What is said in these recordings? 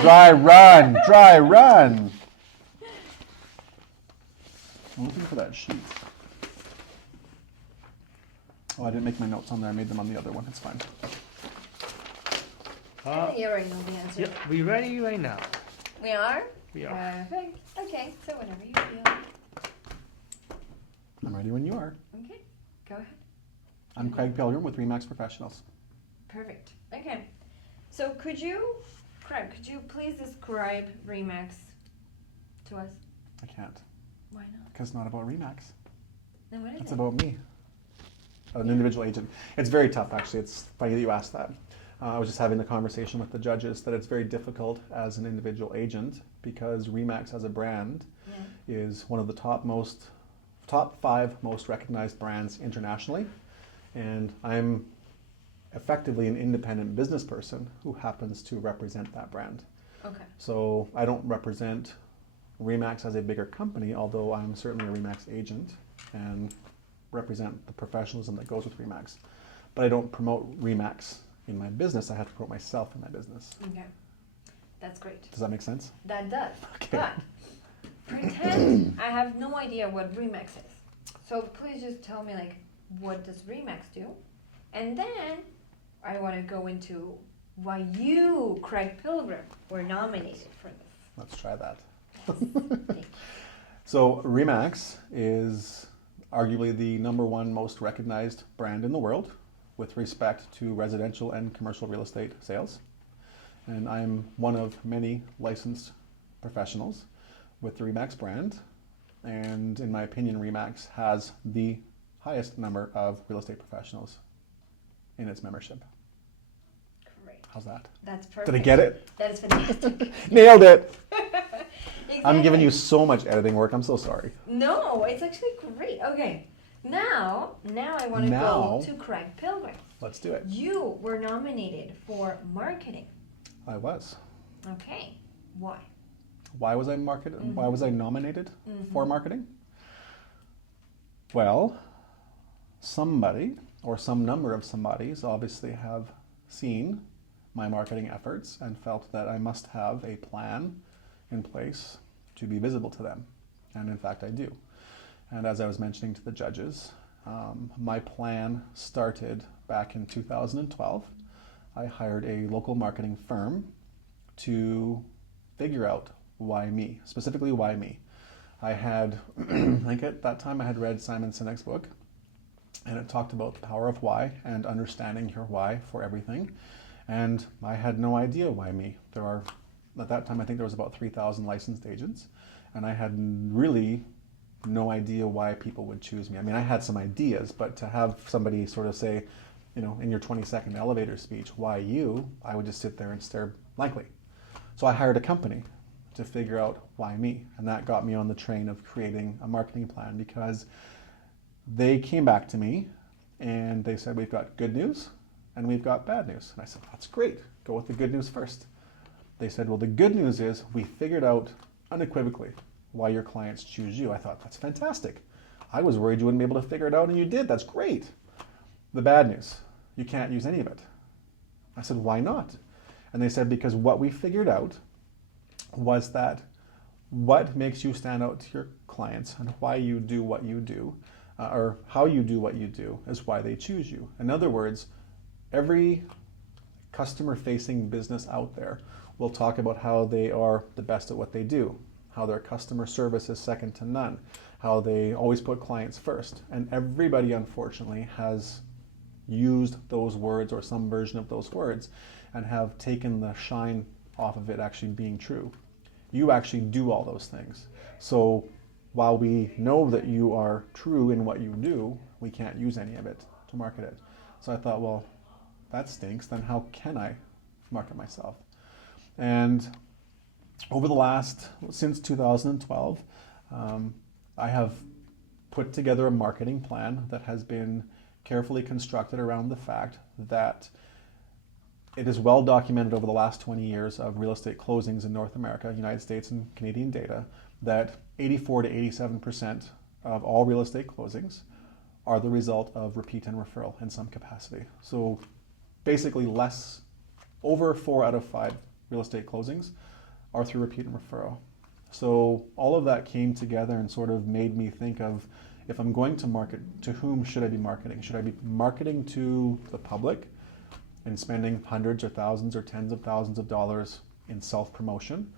Dry run. Dry run. I'm looking for that sheet. Oh, I didn't make my notes on there. I made them on the other one. It's fine. I think you already know the answer. Yep, we ready right now. We are? We are. Perfect. Okay, so whenever you feel. I'm ready when you are. Okay, go ahead. I'm Craig Pillgrim with Remax Professionals. Perfect. Okay. So Craig, could you please describe Remax to us? I can't, Why not? because it's not about Remax. Then what is It's it? about me, an individual agent. It's very tough, actually. It's funny that you asked that. I was just having the conversation with the judges that it's very difficult as an individual agent because Remax as a brand is one of the top 5 most recognized brands internationally. And I'm effectively an independent business person who happens to represent that brand. Okay. So I don't represent Remax as a bigger company, although I'm certainly a Remax agent and represent the professionalism that goes with Remax. But I don't promote Remax in my business. I have to promote myself in my business. Okay. That's great. Does that make sense? That does. Okay. But pretend I have no idea what Remax is. So please just tell me, like, what does Remax do? And then I want to go into why you, Craig Pillgrim, were nominated for this. Let's try that. Thank you. So Remax is arguably the #1 most recognized brand in the world with respect to residential and commercial real estate sales. And I'm one of many licensed professionals with the Remax brand. And in my opinion, Remax has the highest number of real estate professionals in its membership. Great. How's that? That's perfect. Did I get it? That is fantastic. Nailed it! Exactly. I'm giving you so much editing work. I'm so sorry. No, it's actually great. Okay. Now I want to go to Craig Pillgrim. Let's do it. You were nominated for marketing. I was. Okay. Why? Why was I Why was I nominated for marketing? Well, somebody or some number of somebodies obviously have seen my marketing efforts and felt that I must have a plan in place to be visible to them. And in fact, I do. And as I was mentioning to the judges, my plan started back in 2012. I hired a local marketing firm to figure out why me, specifically why me. I had, I think at that time I had read Simon Sinek's book, and it talked about the power of why and understanding your why for everything. And I had no idea why me. At that time, I think there was about 3,000 licensed agents, and I had really no idea why people would choose me. I mean, I had some ideas, but to have somebody sort of say, in your 20-second elevator speech, why you, I would just sit there and stare blankly. So I hired a company to figure out why me, and that got me on the train of creating a marketing plan because they came back to me and they said, we've got good news and we've got bad news. And I said, that's great. Go with the good news first. They said, well, the good news is we figured out unequivocally why your clients choose you. I thought, that's fantastic. I was worried you wouldn't be able to figure it out, and you did. That's great. The bad news, you can't use any of it. I said, why not? And they said, because what we figured out was that what makes you stand out to your clients and why you do what you do, or how you do what you do, is why they choose you. In other words, every customer-facing business out there will talk about how they are the best at what they do, how their customer service is second to none, how they always put clients first. And everybody, unfortunately, has used those words or some version of those words and have taken the shine off of it actually being true. You actually do all those things. So while we know that you are true in what you do, we can't use any of it to market it. So I thought, well, that stinks. Then how can I market myself? And over since 2012, I have put together a marketing plan that has been carefully constructed around the fact that it is well documented over the last 20 years of real estate closings in North America, United States and Canadian data, that 84 to 87% of all real estate closings are the result of repeat and referral in some capacity. So basically over 4 out of 5 real estate closings are through repeat and referral. So all of that came together and sort of made me think of, if I'm going to market, to whom should I be marketing? Should I be marketing to the public and spending hundreds or thousands or tens of thousands of dollars in self-promotion?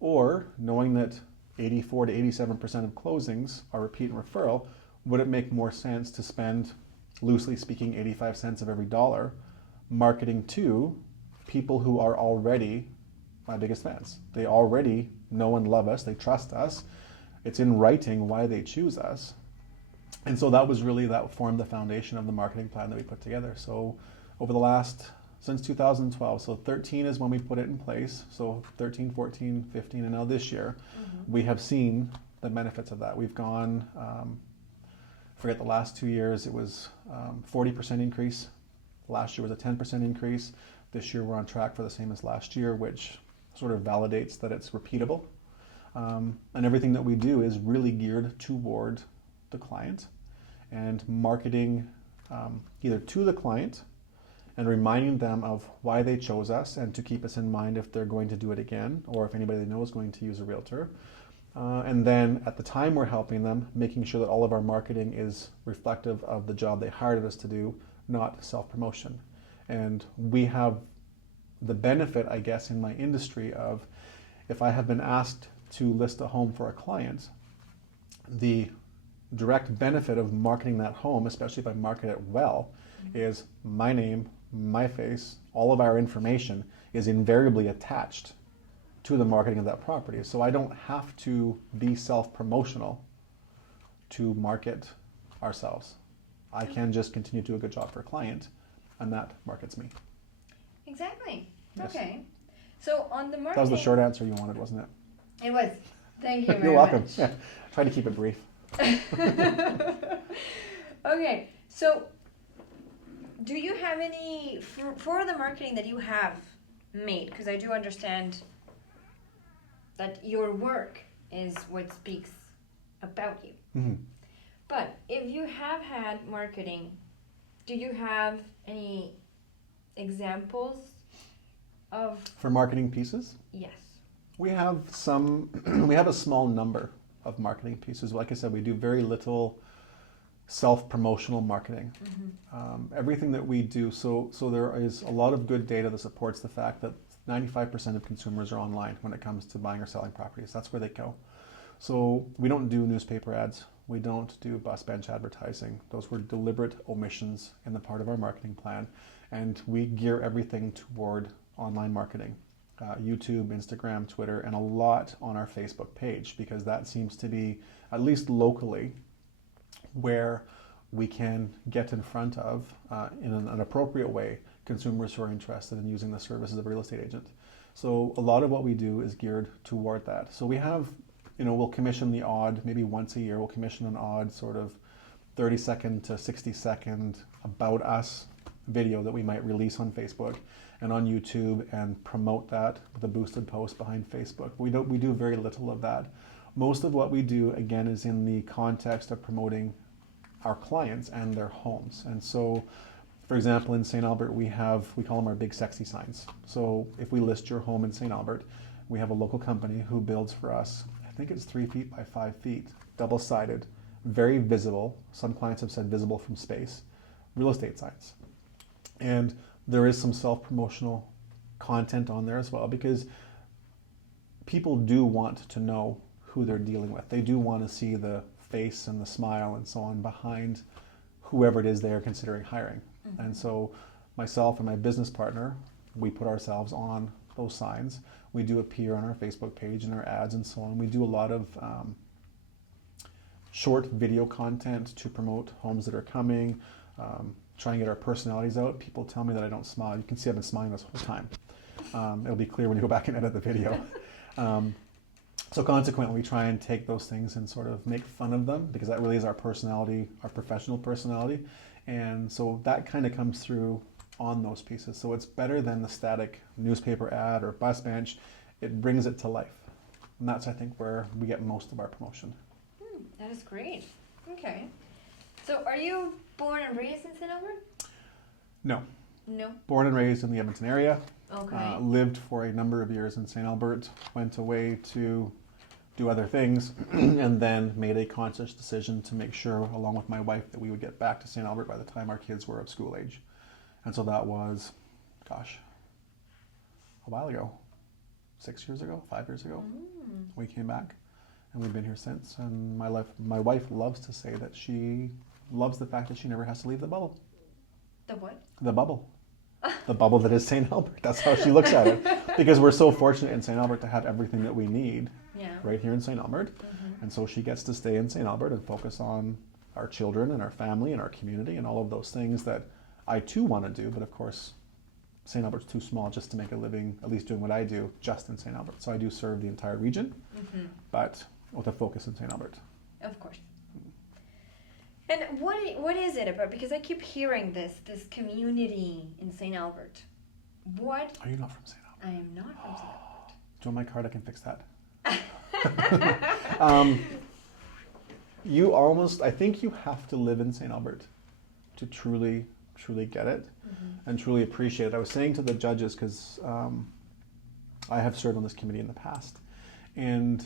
Or, knowing that 84 to 87% of closings are repeat and referral, would it make more sense to spend, loosely speaking, 85 cents of every dollar marketing to people who are already my biggest fans? They already know and love us, they trust us. It's in writing why they choose us. And so that formed the foundation of the marketing plan that we put together. So over the last, since 2012, so 13 is when we put it in place, so 13, 14, 15, and now this year, we have seen the benefits of that. We've gone, forget the last 2 years, it was 40% increase. Last year was a 10% increase. This year we're on track for the same as last year, which sort of validates that it's repeatable. And everything that we do is really geared toward the client and marketing either to the client and reminding them of why they chose us and to keep us in mind if they're going to do it again or if anybody they know is going to use a realtor. And then at the time we're helping them, making sure that all of our marketing is reflective of the job they hired us to do, not self-promotion. And we have the benefit, I guess, in my industry of, if I have been asked to list a home for a client, the direct benefit of marketing that home, especially if I market it well, is my name, my face, all of our information is invariably attached to the marketing of that property. So I don't have to be self-promotional to market ourselves. I can just continue to do a good job for a client, and that markets me. Exactly. Yes. Okay. So on the marketing... That was the short answer you wanted, wasn't it? It was. Thank you very much. You're welcome. Yeah. Try to keep it brief. Okay, so do you have any, for the marketing that you have made, because I do understand that your work is what speaks about you. Mm-hmm. But if you have had marketing, do you have any examples of... For marketing pieces? Yes. We have we have a small number of marketing pieces. Like I said, we do very little self-promotional marketing. Everything that we do, so there is a lot of good data that supports the fact that 95% of consumers are online when it comes to buying or selling properties. That's where they go. So we don't do newspaper ads. We don't do bus bench advertising. Those were deliberate omissions in the part of our marketing plan. And we gear everything toward online marketing. YouTube, Instagram, Twitter, and a lot on our Facebook page, because that seems to be, at least locally, where we can get in front of, in an appropriate way, consumers who are interested in using the services of a real estate agent. So a lot of what we do is geared toward that. So we have, we'll commission the odd, maybe once a year, we'll commission an odd sort of 30-second to 60-second about us video that we might release on Facebook and on YouTube and promote that with a boosted post behind Facebook. We do very little of that. Most of what we do, again, is in the context of promoting our clients and their homes. And so, for example, in St. Albert, we call them our big sexy signs. So if we list your home in St. Albert, we have a local company who builds for us, I think it's 3 feet by 5 feet, double-sided, very visible. Some clients have said visible from space, real estate signs. And there is some self-promotional content on there as well, because people do want to know who they're dealing with. They do want to see the face and the smile and so on behind whoever it is they're considering hiring. And so myself and my business partner, we put ourselves on those signs. We do appear on our Facebook page and our ads and so on. We do a lot of short video content to promote homes that are coming, try and get our personalities out. People tell me that I don't smile. You can see I've been smiling this whole time. It'll be clear when you go back and edit the video. So consequently, we try and take those things and sort of make fun of them, because that really is our personality, our professional personality. And so that kind of comes through on those pieces. So it's better than the static newspaper ad or bus bench. It brings it to life. And that's, I think, where we get most of our promotion. That is great. Okay. So are you born and raised in St. Albert? No. No. Born and raised in the Edmonton area. Okay. Lived for a number of years in St. Albert, went away to do other things, and then made a conscious decision to make sure, along with my wife, that we would get back to St. Albert by the time our kids were of school age. And so that was, gosh, a while ago, 6 years ago, 5 years ago. We came back, and we've been here since. And my wife loves to say that she loves the fact that she never has to leave the bubble. The what? The bubble. The bubble that is St. Albert. That's how she looks at it. Because we're so fortunate in St. Albert to have everything that we need right here in St. Albert. And so she gets to stay in St. Albert and focus on our children and our family and our community and all of those things that I too want to do. But of course, St. Albert's too small just to make a living, at least doing what I do, just in St. Albert. So I do serve the entire region, but with a focus in St. Albert. Of course. And what is it about? Because I keep hearing this community in St. Albert. What? Are you not from St. Albert? I am not from St. Albert. Do you want my card? I can fix that. I think you have to live in St. Albert to truly get it and truly appreciate it. I was saying to the judges, because I have served on this committee in the past, and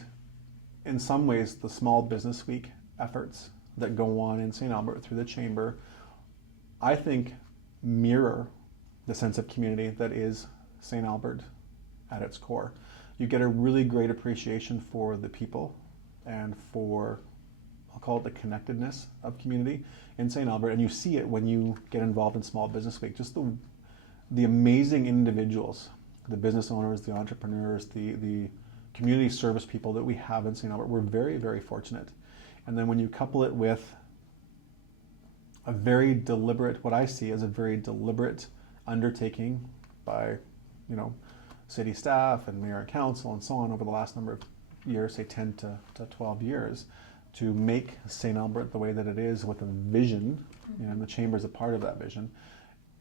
in some ways the Small Business Week efforts that go on in St. Albert through the Chamber, I think mirror the sense of community that is St. Albert at its core. You get a really great appreciation for the people and for, I'll call it the connectedness of community in St. Albert, and you see it when you get involved in Small Business Week. Just the amazing individuals, the business owners, the entrepreneurs, the community service people that we have in St. Albert. We're very, very fortunate. And then when you couple it with a very deliberate, what I see as a very deliberate undertaking by, city staff and mayor and council and so on over the last number of years, say 10 to 12 years, to make St. Albert the way that it is with a vision, and the Chamber is a part of that vision,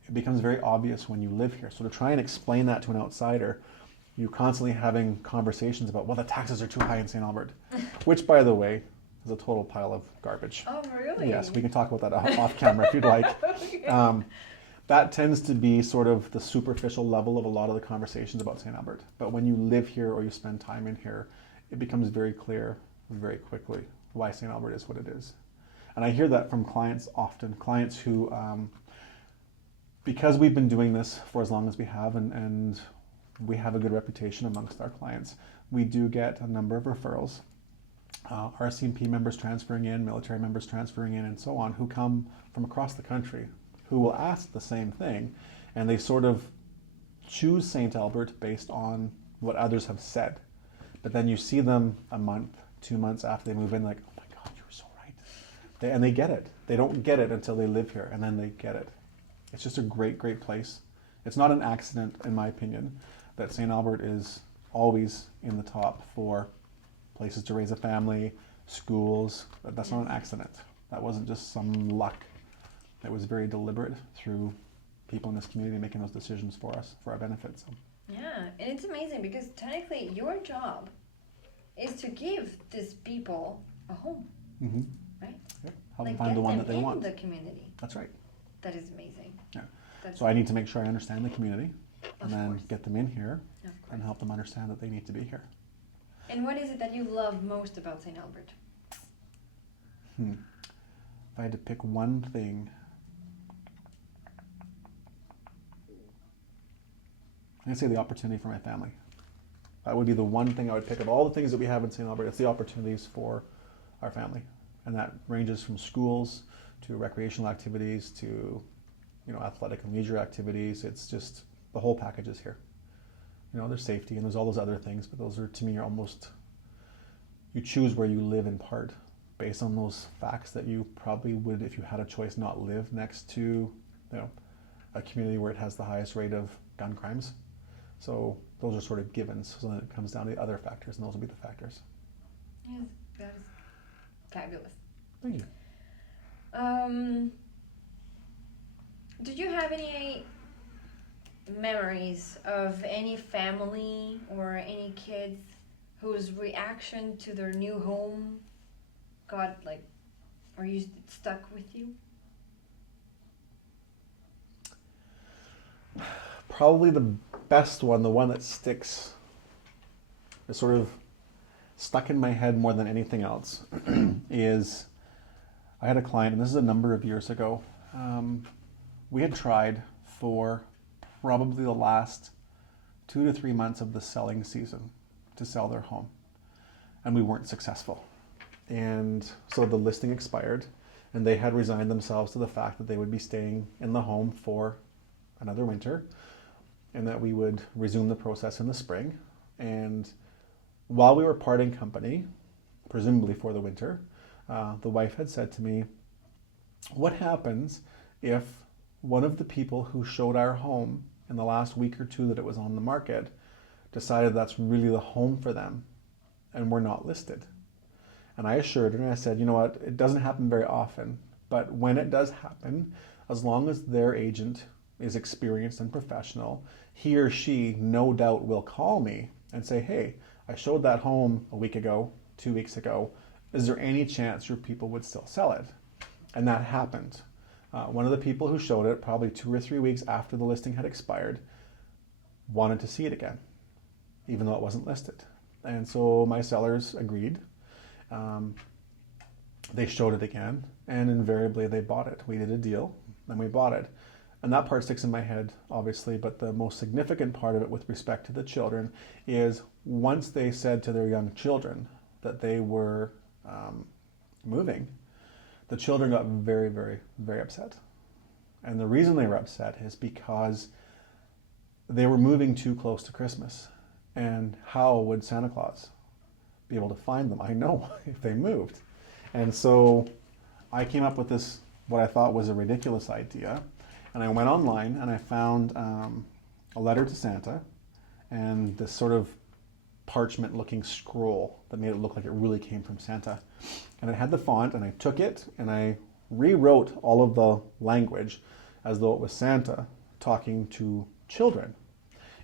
it becomes very obvious when you live here. So to try and explain that to an outsider, you're constantly having conversations about, well, the taxes are too high in St. Albert, which, by the way, is a total pile of garbage. Oh, really? Yes, we can talk about that off camera if you'd like. Okay. That tends to be sort of the superficial level of a lot of the conversations about St. Albert. But when you live here or you spend time in here, it becomes very clear very quickly why St. Albert is what it is. And I hear that from clients often, clients who, because we've been doing this for as long as we have, and we have a good reputation amongst our clients, we do get a number of referrals. RCMP members transferring in, military members transferring in, and so on, who come from across the country, who will ask the same thing, and they sort of choose St. Albert based on what others have said. But then you see them a month, 2 months after they move in, like, oh my God, you were so right. And they get it. They don't get it until they live here, and then they get it. It's just a great, great place. It's not an accident, in my opinion, that St. Albert is always in the top for places to raise a family, schools. That's not an accident. That wasn't just some luck. It was very deliberate through people in this community making those decisions for us, for our benefit. So. Yeah, and it's amazing because technically your job is to give these people a home, right? Yep. Help them find the one that they want. In the community. That's right. That is amazing. Yeah. So I need to make sure I understand the community, and then get them in here and help them understand that they need to be here. And what is it that you love most about St. Albert? If I had to pick one thing, I'd say the opportunity for my family. That would be the one thing I would pick. Of all the things that we have in St. Albert, it's the opportunities for our family. And that ranges from schools to recreational activities to, athletic and leisure activities. It's just, the whole package is here. There's safety and there's all those other things, but those are, to me, are almost, you choose where you live in part based on those facts that you probably would, if you had a choice, not live next to, a community where it has the highest rate of gun crimes. So those are sort of givens. So then it comes down to the other factors, and those will be the factors. Yes, that is fabulous. Thank you. Did you have any memories of any family or any kids whose reaction to their new home got or you stuck with you? probably the best one, the one that sticks, is sort of stuck in my head more than anything else, is I had a client, and this is a number of years ago. We had tried for probably the last 2 to 3 months of the selling season to sell their home, and we weren't successful. And so the listing expired, and they had resigned themselves to the fact that they would be staying in the home for another winter, and that we would resume the process in the spring. And while we were parting company, presumably for the winter, the wife had said to me, what happens if one of the people who showed our home in the last week or two that it was on the market decided that's really the home for them and we're not listed? And I assured her, and I said, you know what, it doesn't happen very often, but when it does happen, as long as their agent is experienced and professional, he or she no doubt will call me and say, hey, I showed that home a week ago, 2 weeks ago. Is there any chance your people would still sell it? And that happened. One of the people who showed it, probably 2 or 3 weeks after the listing had expired, wanted to see it again, even though it wasn't listed. And so my sellers agreed. They showed it again, and invariably they bought it. We did a deal, and we bought it. And that part sticks in my head, obviously, but the most significant part of it with respect to the children is once they said to their young children that they were moving, the children got very, very, very upset. And the reason they were upset is because they were moving too close to Christmas. And how would Santa Claus be able to find them? I know, if they moved. And so I came up with this, what I thought was a ridiculous idea. And I went online and I found a letter to Santa and this sort of parchment looking scroll that made it look like it really came from Santa. And it had the font, and I took it and I rewrote all of the language as though it was Santa talking to children.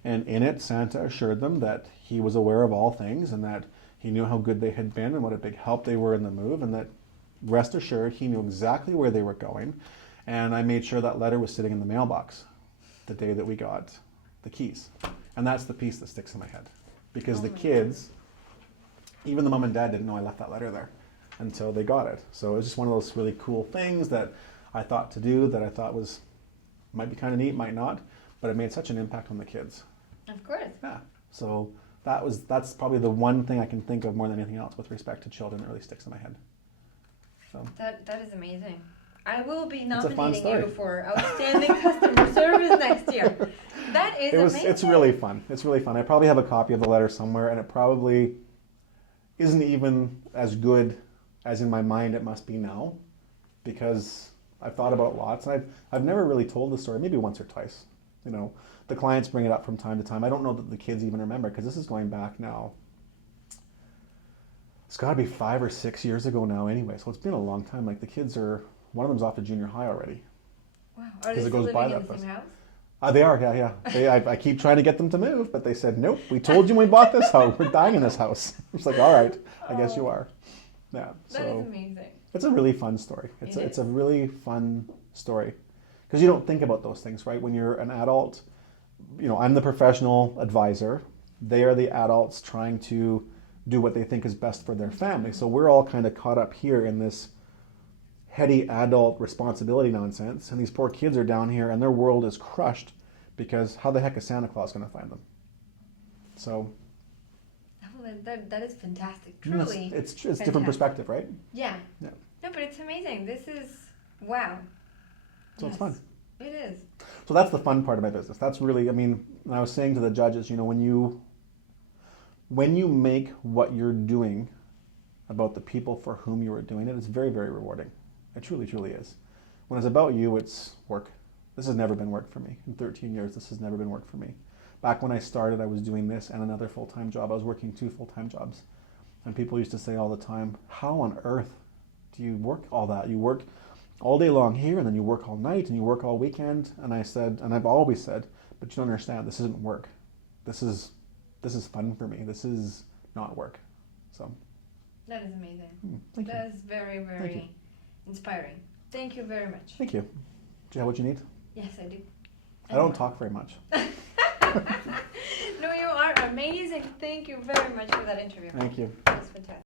And in it, Santa assured them that he was aware of all things and that he knew how good they had been and what a big help they were in the move, and that rest assured he knew exactly where they were going. And I made sure that letter was sitting in the mailbox the day that we got the keys. And that's the piece that sticks in my head. Because the kids, even the mom and dad, didn't know I left that letter there until they got it. So it was just one of those really cool things that I thought to do, that I thought was, might be kind of neat, might not, but it made such an impact on the kids. Of course. Yeah. So that's probably the one thing I can think of more than anything else with respect to children that really sticks in my head. So That is amazing. I will be It's a fun nominating story. you for outstanding customer service next year. That is amazing. It's really fun. It's really fun. I probably have a copy of the letter somewhere, and it probably isn't even as good as in my mind it must be now, because I've thought about it lots, and I've never really told the story, maybe once or twice. You know, the clients bring it up from time to time. I don't know that the kids even remember, because this is going back now. It's got to be 5 or 6 years ago now anyway, so it's been a long time. Like, the kids are, one of them's off to junior high already. Wow. Are they it still goes by living in that the same fast. house? They are, yeah. I keep trying to get them to move, but they said, nope, we told you when we bought this house. We're dying in this house. It's like, all right, I guess you are. Yeah. That is amazing. It's a really fun story. It's a really fun story. Because you don't think about those things, right? When you're an adult, you know, I'm the professional advisor. They are the adults trying to do what they think is best for their family. So we're all kind of caught up here in this heady adult responsibility nonsense, and these poor kids are down here and their world is crushed because how the heck is Santa Claus going to find them? So That is fantastic. Truly. it's different perspective, right? Yeah. Yeah. No, but it's amazing. This is, wow. So it's fun. It is. So that's the fun part of my business. That's really, I mean, I was saying to the judges, you know, when you make what you're doing about the people for whom you are doing it, it's very, very rewarding. It truly, truly is. When it's about you, it's work. This has never been work for me. In 13 years, this has never been work for me. Back when I started, I was doing this and another full-time job. I was working 2 full-time jobs. And people used to say all the time, how on earth do you work all that? You work all day long here, and then you work all night, and you work all weekend. And I said, and I've always said, but you don't understand, this isn't work. This is fun for me. This is not work. So That is amazing. thank you. That is very, very inspiring. Thank you very much. Thank you. Do you have what you need? Yes, I do. I don't talk very much. No, you are amazing. Thank you very much for that interview. Thank you. It was fantastic.